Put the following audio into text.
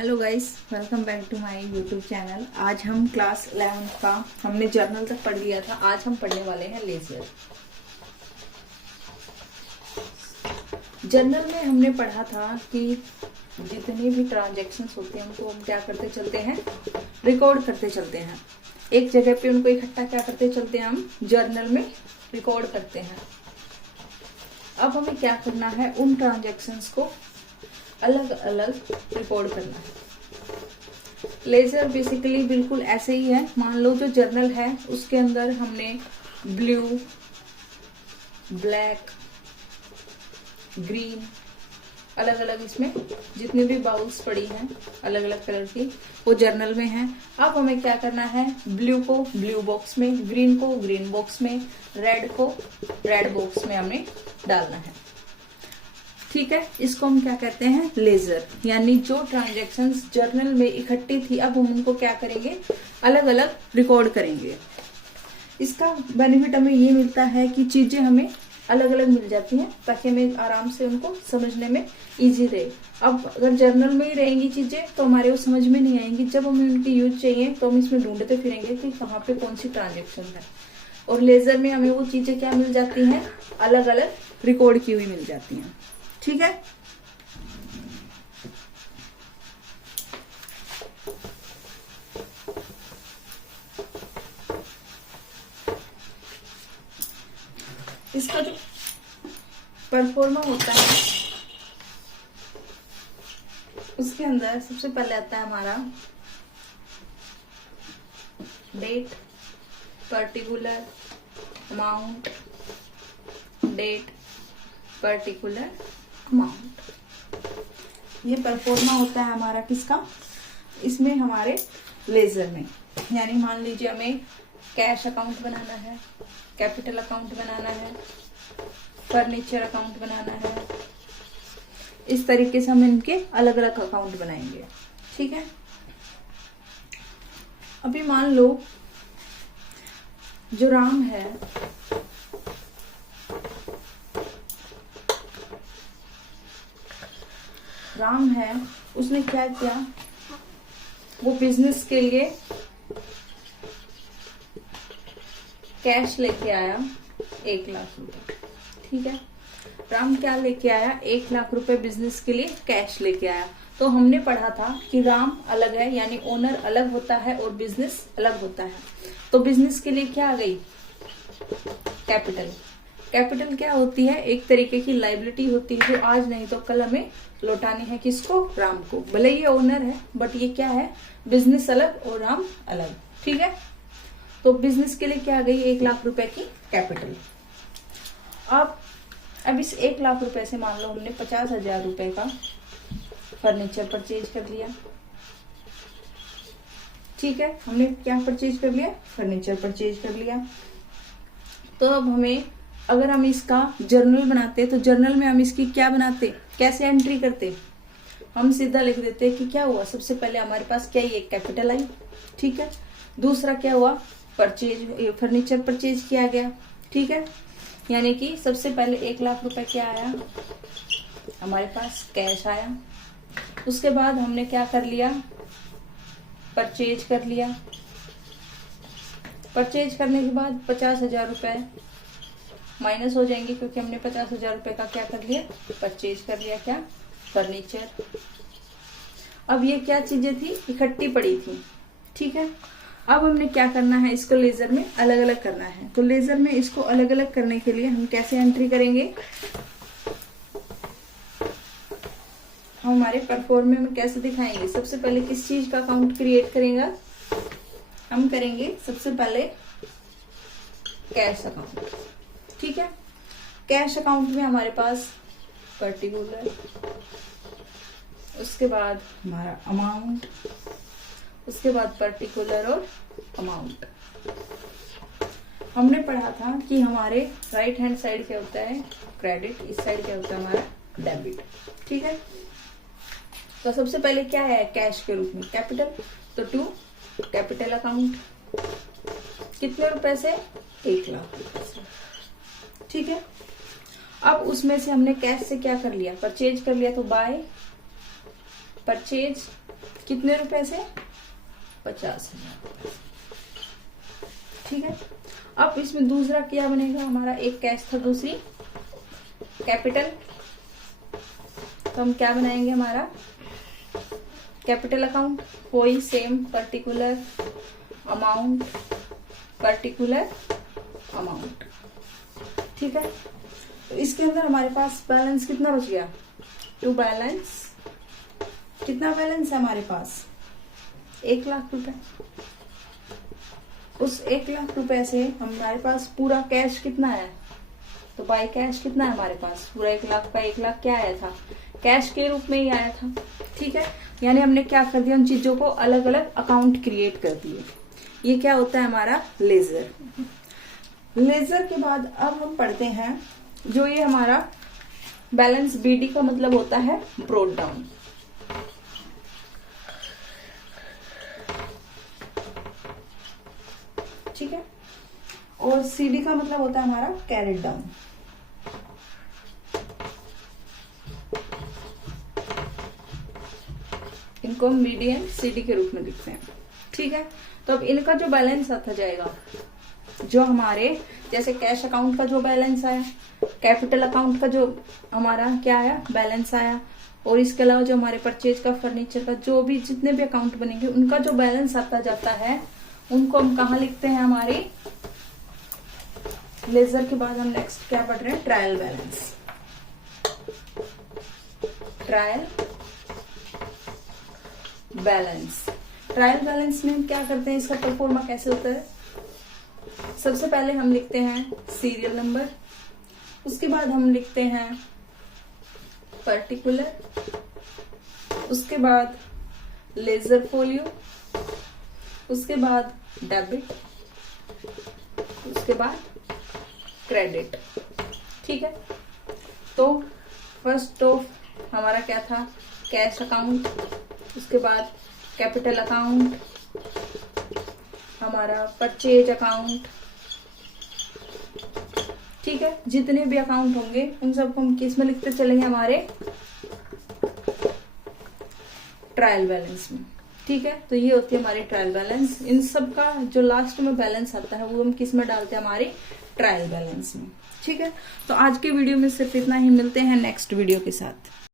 Hello guys, welcome back to my YouTube channel. आज हम class 11 का हमने जर्नल तक पढ़ लिया था। आज हम पढ़ने वाले हैं लेजर। जर्नल में हमने पढ़ा था कि जितने भी ट्रांजैक्शंस होते हैं उनको हम क्या करते चलते हैं, रिकॉर्ड करते चलते हैं। एक जगह पे उनको इकट्ठा क्या करते चलते हैं, हम जर्नल में रिकॉर्ड करते हैं। अब हमें क्या करना है, उन ट्रांजैक्शंस को अलग अलग रिकॉर्ड करना है। लेजर बेसिकली बिल्कुल ऐसे ही है। मान लो जो जर्नल है उसके अंदर हमने ब्लू, ब्लैक, ग्रीन, अलग अलग इसमें जितनी भी बाउल्स पड़ी हैं अलग अलग कलर की वो जर्नल में है। अब हमें क्या करना है, ब्लू को ब्लू बॉक्स में, ग्रीन को ग्रीन बॉक्स में, रेड को रेड बॉक्स में हमें डालना है। ठीक है, इसको हम क्या कहते हैं, लेजर। यानी जो ट्रांजैक्शंस जर्नल में इकट्ठी थी अब हम उनको क्या करेंगे, अलग अलग रिकॉर्ड करेंगे। इसका बेनिफिट हमें ये मिलता है कि चीजें हमें अलग अलग मिल जाती हैं ताकि हमें आराम से उनको समझने में इजी रहे। अब अगर जर्नल में ही रहेंगी चीजें तो हमारे वो समझ में नहीं आएंगी। जब हमें उनकी यूज चाहिए तो हम इसमें ढूंढते फिरेंगे कि कहाँ पे कौन सी ट्रांजेक्शन है। और लेजर में हमें वो चीजें क्या मिल जाती हैं, अलग अलग रिकॉर्ड की हुई मिल जाती हैं। ठीक है, इसका जो परफॉर्मा होता है उसके अंदर सबसे पहले आता है हमारा date, particular, amount, date, particular, amount. ये परफॉर्मा होता है हमारा किसका, इसमें हमारे लेजर में। यानी मान लीजिए हमें कैश अकाउंट बनाना है, कैपिटल अकाउंट बनाना है, फर्नीचर अकाउंट बनाना है। इस तरीके से हम इनके अलग अलग अकाउंट बनाएंगे। ठीक है, अभी मान लो जो राम है उसने क्या किया, वो बिजनेस के लिए कैश लेके आया 1 लाख रुपए। ठीक है, राम क्या लेके आया, 1 लाख रुपए बिजनेस के लिए कैश लेके आया। तो हमने पढ़ा था कि राम अलग है, यानी ओनर अलग होता है और बिजनेस अलग होता है। तो बिजनेस के लिए क्या आ गई, कैपिटल। कैपिटल क्या होती है, एक तरीके की लाइबिलिटी होती है जो आज नहीं तो कल हमें लौटानी है। किसको, राम को। भले ये ओनर है बट ये क्या है, बिजनेस अलग और राम अलग। ठीक है, तो बिजनेस के लिए क्या आ गई, 1 लाख रुपए की कैपिटल। अब इस 1 लाख रुपए से मान लो हमने 50,000 रुपए का फर्नीचर परचेज कर लिया। ठीक है, हमने क्या परचेज कर लिया, फर्नीचर परचेज कर लिया। तो अब हमें, अगर हम इसका जर्नल बनाते तो जर्नल में हम इसकी क्या बनाते, कैसे एंट्री करते, हम सीधा लिख देते कि क्या हुआ, सबसे पहले हमारे पास क्या, ये कैपिटल आई। ठीक है, दूसरा क्या हुआ, परचेज, फर्नीचर परचेज किया गया। ठीक है, यानी कि सबसे पहले 1 लाख रुपए क्या आया, हमारे पास कैश आया। उसके बाद हमने क्या कर लिया, परचेज कर लिया। परचेज करने के बाद 50,000 रुपए माइनस हो जाएंगे क्योंकि हमने 50,000 रुपए का क्या कर लिया, परचेज कर लिया, क्या, फर्नीचर। अब ये क्या चीजें थी, इकट्ठी पड़ी थी। ठीक है, अब हमने क्या करना है, इसको लेजर में अलग अलग करना है। तो लेजर में इसको अलग अलग करने के लिए हम कैसे एंट्री करेंगे, हम हमारे परफॉर्मे में कैसे दिखाएंगे। सबसे पहले किस चीज का अकाउंट क्रिएट करेंगे, हम करेंगे सबसे पहले कैश अकाउंट। ठीक है, कैश अकाउंट में हमारे पास पर्टिकुलर, उसके बाद हमारा अमाउंट, उसके बाद पर्टिकुलर और अमाउंट। हमने पढ़ा था कि हमारे राइट हैंड साइड क्या होता है, क्रेडिट, इस साइड क्या होता है हमारा डेबिट। ठीक है, तो सबसे पहले क्या है, कैश के रूप में कैपिटल, तो टू कैपिटल अकाउंट, कितने रुपए से, 1 लाख रुपए से। ठीक है, अब उसमें से हमने कैश से क्या कर लिया, परचेज कर लिया, तो बाय परचेज कितने रुपए से? 50,000। ठीक है। अब इसमें दूसरा क्या बनेगा हमारा, एक कैश था, दूसरी कैपिटल। तो हम क्या बनाएंगे, हमारा कैपिटल अकाउंट, कोई same particular amount, particular amount. ठीक है। तो इसके अंदर हमारे पास बैलेंस कितना बच गया, टू बैलेंस। कितना बैलेंस है हमारे पास? 1 लाख रुपए। उस 1 लाख रुपए से हमारे पास पूरा कैश कितना है, तो बाय कैश कितना है हमारे पास, पूरा 1 लाख का 1 लाख क्या आया था, कैश के रूप में ही आया था। ठीक है। यानी हमने क्या कर दिया, उन चीजों को अलग अलग अकाउंट क्रिएट कर दिए। ये क्या होता है हमारा लेजर। लेजर के बाद अब हम पढ़ते हैं जो ये हमारा बैलेंस, बीडी का मतलब होता है ब्रोड डाउन। ठीक है। और सीडी का मतलब होता है हमारा कैरिड डाउन। इनको हम बीडी एंड सीडी के रूप में लिखते हैं। ठीक है। तो अब इनका जो बैलेंस आता जाएगा, जो हमारे जैसे कैश अकाउंट का जो बैलेंस आया, कैपिटल अकाउंट का जो हमारा क्या आया, बैलेंस आया, और इसके अलावा जो हमारे परचेज का, फर्नीचर का, जो भी जितने भी अकाउंट बनेंगे उनका जो बैलेंस आता जाता है, उनको हम कहाँ लिखते हैं, हमारे लेजर के बाद हम नेक्स्ट क्या पढ़ रहे हैं, trial balance. Trial balance. Trial balance में हम क्या करते हैं, इसका परफॉर्मा कैसे होता है, सबसे पहले हम लिखते हैं सीरियल नंबर, उसके बाद हम लिखते हैं पर्टिकुलर, उसके बाद लेजर फोलियो, उसके बाद डेबिट, उसके बाद क्रेडिट। ठीक है। तो फर्स्ट ऑफ हमारा क्या था, कैश अकाउंट, उसके बाद कैपिटल अकाउंट, हमारा परचेज अकाउंट। ठीक है। जितने भी अकाउंट होंगे उन सबको हम किस में लिखते चलेंगे, हमारे ट्रायल बैलेंस में। ठीक है। तो ये होती है हमारी ट्रायल बैलेंस। इन सब का जो लास्ट में बैलेंस आता है वो हम किस में डालते हैं, हमारे ट्रायल बैलेंस में। ठीक है। तो आज के वीडियो में सिर्फ इतना ही, मिलते हैं नेक्स्ट वीडियो के साथ।